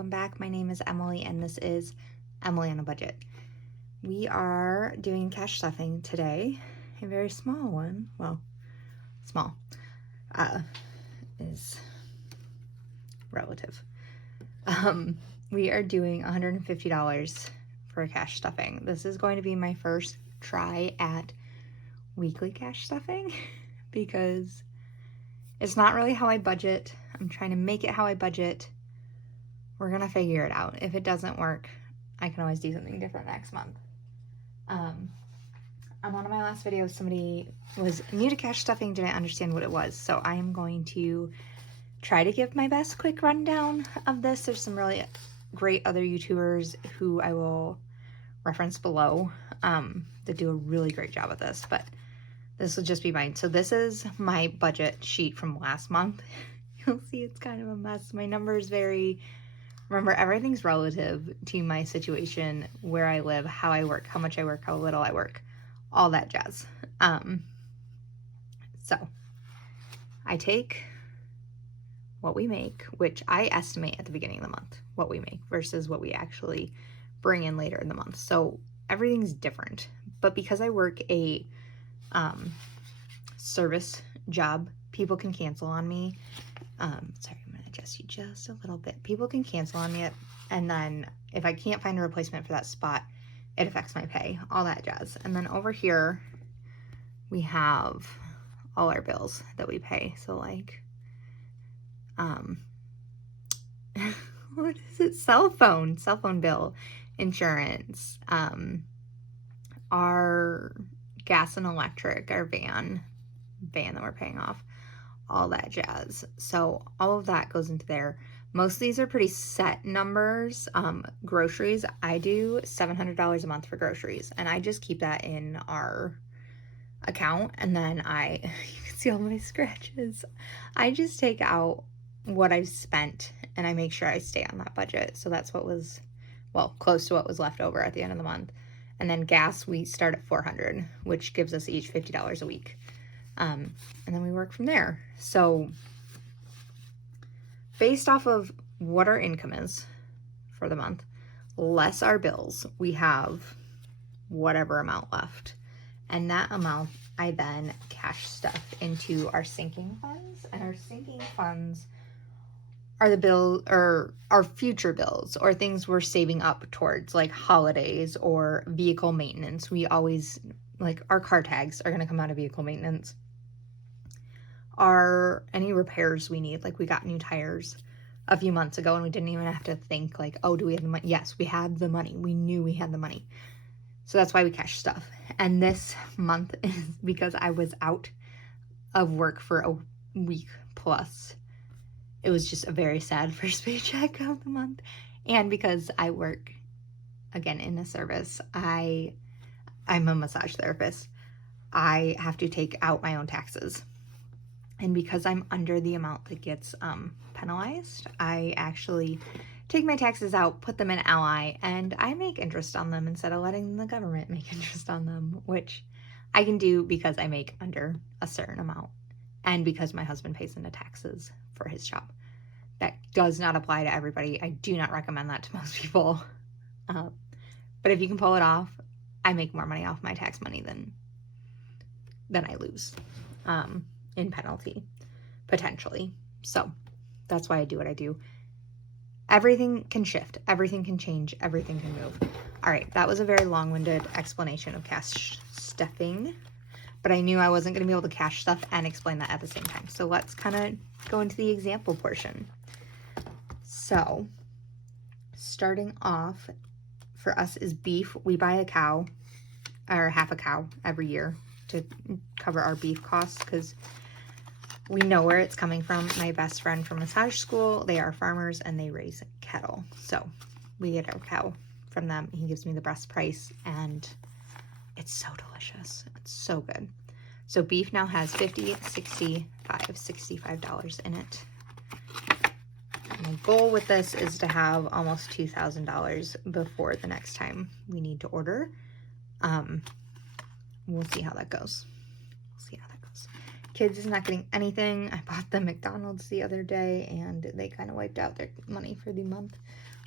welcome back. My name is Emily and this is Emily on a Budget. We are doing cash stuffing today, a very small one. Well, small is relative. We are doing $150 for cash stuffing. This is going to be my first try at weekly cash stuffing because it's not really how I budget. I'm trying to make it how I budget. We're gonna figure it out. If it doesn't work, I can always do something different next month. On one of my last videos, somebody was new to cash stuffing, didn't understand what it was. So I am going to try to give my best quick rundown of this. There's some really great other YouTubers who I will reference below that do a really great job of this, but this will just be mine. So this is my budget sheet from last month. You'll see it's kind of a mess. My numbers vary. Remember, everything's relative to my situation, where I live, how I work, how much I work, how little I work, all that jazz. So I take what we make, which I estimate at the beginning of the month, what we make versus what we actually bring in later in the month. So everything's different. But because I work a service job, people can cancel on me. Sorry, I'm going to adjust you just a little bit. People can cancel on me, and then if I can't find a replacement for that spot, it affects my pay, all that jazz. And then over here, we have all our bills that we pay. So like, what is it? Cell phone bill, insurance, our gas and electric, our van that we're paying off, all that jazz. So all of that goes into there. Most of these are pretty set numbers. Groceries, I do $700 a month for groceries, and I just keep that in our account. And then you can see all my scratches. I just take out what I've spent and I make sure I stay on that budget. So that's what was, well, close to what was left over at the end of the month. And then gas, we start at $400, which gives us each $50 a week. And then we work from there. So based off of what our income is for the month, less our bills, we have whatever amount left. And that amount I then cash stuff into our sinking funds. And our sinking funds are the bill or our future bills or things we're saving up towards, like holidays or vehicle maintenance. We always, like, our car tags are going to come out of vehicle maintenance. Any repairs we need, like we got new tires a few months ago and we didn't even have to think like, oh, do we have the money? Yes, we had the money. We knew we had the money. So that's why we cash stuff. And this month is because I was out of work for a week plus. It was just a very sad first paycheck of the month. And because I work, again, in a service, I'm a massage therapist. I have to take out my own taxes. And because I'm under the amount that gets penalized, I actually take my taxes out, put them in Ally, and I make interest on them instead of letting the government make interest on them, which I can do because I make under a certain amount and because my husband pays into taxes for his job. That does not apply to everybody. I do not recommend that to most people. But if you can pull it off, I make more money off my tax money than I lose in penalty, potentially. So that's why I do what I do. Everything can shift. Everything can change. Everything can move. All right, that was a very long-winded explanation of cash stuffing, but I knew I wasn't going to be able to cash stuff and explain that at the same time. So let's kind of go into the example portion. So starting off for us is beef. We buy a cow or half a cow every year to cover our beef costs because we know where it's coming from. My best friend from massage school, they are farmers and they raise cattle. So we get our cow from them. He gives me the best price and it's so delicious. It's so good. So beef now has $65 in it. My goal with this is to have almost $2,000 before the next time we need to order. We'll see how that goes. Kids is not getting anything. I bought them McDonald's the other day and they kind of wiped out their money for the month,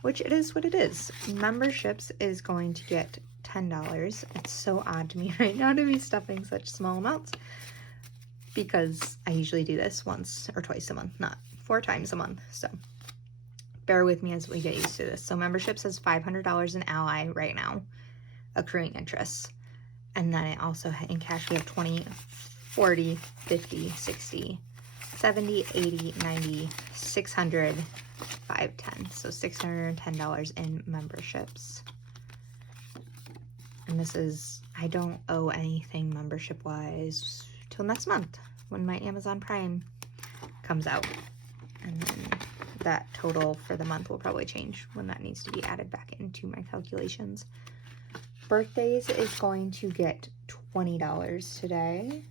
which it is what it is. Memberships is going to get $10. It's so odd to me right now to be stuffing such small amounts because I usually do this once or twice a month, not 4 times a month. So bear with me as we get used to this. So membership says $500 in Ally right now, accruing interest. And then it also, in cash, we have 20, 40, 50, 60, 70, 80, 90, 600, 510. So $610 in memberships. And this is, I don't owe anything membership-wise till next month when my Amazon Prime comes out. And then that total for the month will probably change when that needs to be added back into my calculations. Birthdays is going to get $20 today.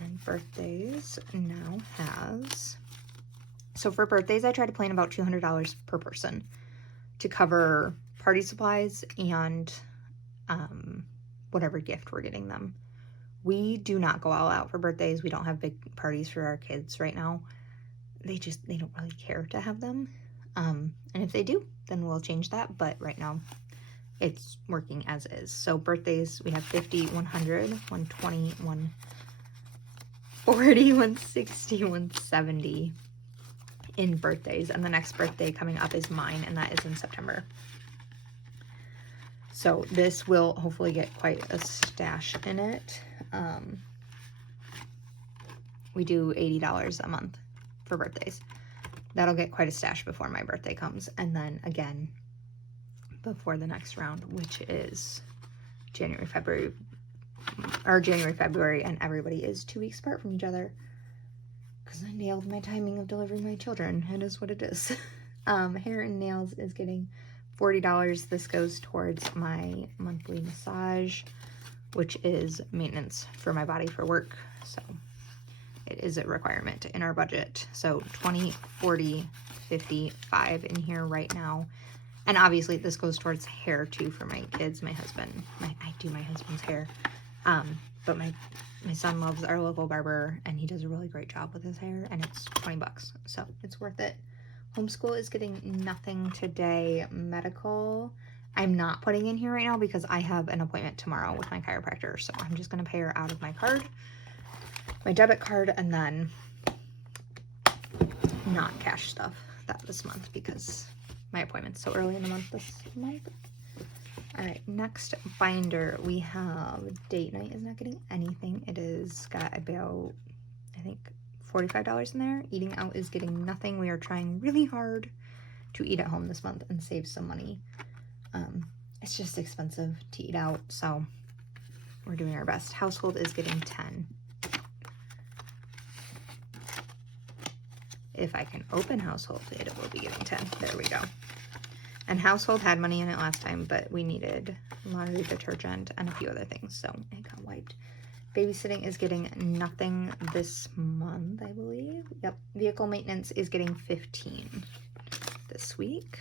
And birthdays now has, so for birthdays, I try to plan about $200 per person to cover party supplies and whatever gift we're getting them. We do not go all out for birthdays. We don't have big parties for our kids right now. They don't really care to have them. And if they do, then we'll change that. But right now, it's working as is. So birthdays, we have 50, 100, 120, 140, 160, 170 in birthdays. And the next birthday coming up is mine, and that is in September. So this will hopefully get quite a stash in it. We do $80 a month for birthdays. That'll get quite a stash before my birthday comes. And then again, before the next round, which is January, February, and everybody is 2 weeks apart from each other. Because I nailed my timing of delivering my children. It is what it is. Hair and nails is getting $40. This goes towards my monthly massage, which is maintenance for my body for work. So it is a requirement in our budget. So 20, 40, 50, 5 in here right now. And obviously this goes towards hair too for my kids, my husband. I do my husband's hair. But my son loves our local barber and he does a really great job with his hair, and it's $20. So it's worth it. Homeschool is getting nothing today. Medical, I'm not putting in here right now because I have an appointment tomorrow with my chiropractor. So I'm just going to pay her out of my card, my debit card, and then not cash stuff this month because my appointment's so early in the month this month. All right, next binder, we have date night is not getting anything. It is got about, I think, $45 in there. Eating out is getting nothing. We are trying really hard to eat at home this month and save some money. It's just expensive to eat out, so we're doing our best. Household is getting 10. If I can open household, it will be getting 10. There we go. And household had money in it last time, but we needed laundry detergent and a few other things, so it got wiped. Babysitting is getting nothing this month, I believe. Yep. Vehicle maintenance is getting 15 this week.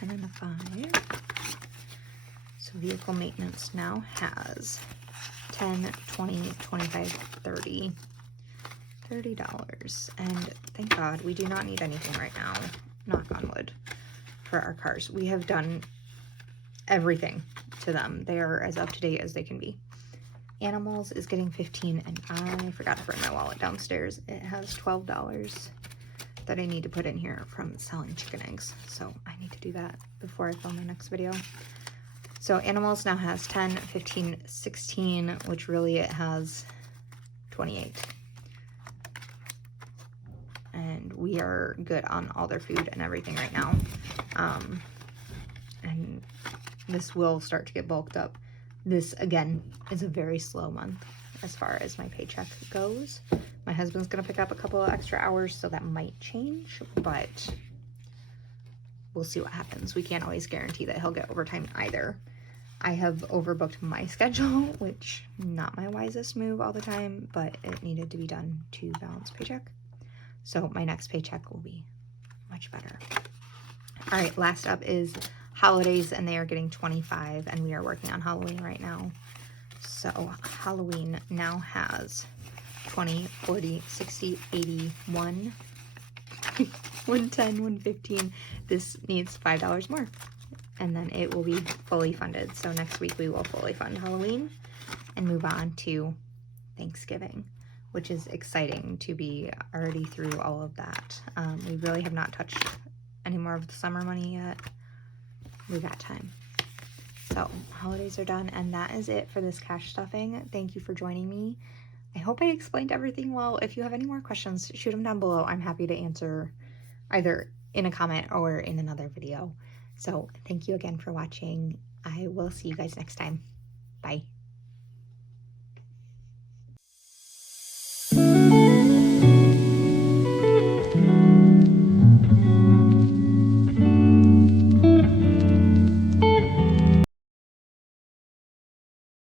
10 and a 5. So vehicle maintenance now has 10, 20, 25, 30. $30. And thank God we do not need anything right now. Knock on wood. For our cars. We have done everything to them. They are as up to date as they can be. Animals is getting 15, and I forgot to bring my wallet downstairs. It has $12 that I need to put in here from selling chicken eggs. So I need to do that before I film my next video. So animals now has 10, 15, 16, which really it has 28. And we are good on all their food and everything right now. And this will start to get bulked up. This, again, is a very slow month as far as my paycheck goes. My husband's going to pick up a couple of extra hours, so that might change, but we'll see what happens. We can't always guarantee that he'll get overtime either. I have overbooked my schedule, which not my wisest move all the time, but it needed to be done to balance paycheck. So my next paycheck will be much better. All right, last up is holidays, and they are getting 25, and we are working on Halloween right now. So Halloween now has 20, 40, 60, 81. 110, 115. This needs $5 more. And then it will be fully funded. So next week we will fully fund Halloween and move on to Thanksgiving, which is exciting to be already through all of that. We really have not touched any more of the summer money yet. We got time. So holidays are done, and that is it for this cash stuffing. Thank you for joining me. I hope I explained everything well. If you have any more questions, shoot them down below. I'm happy to answer either in a comment or in another video. So thank you again for watching. I will see you guys next time. Bye.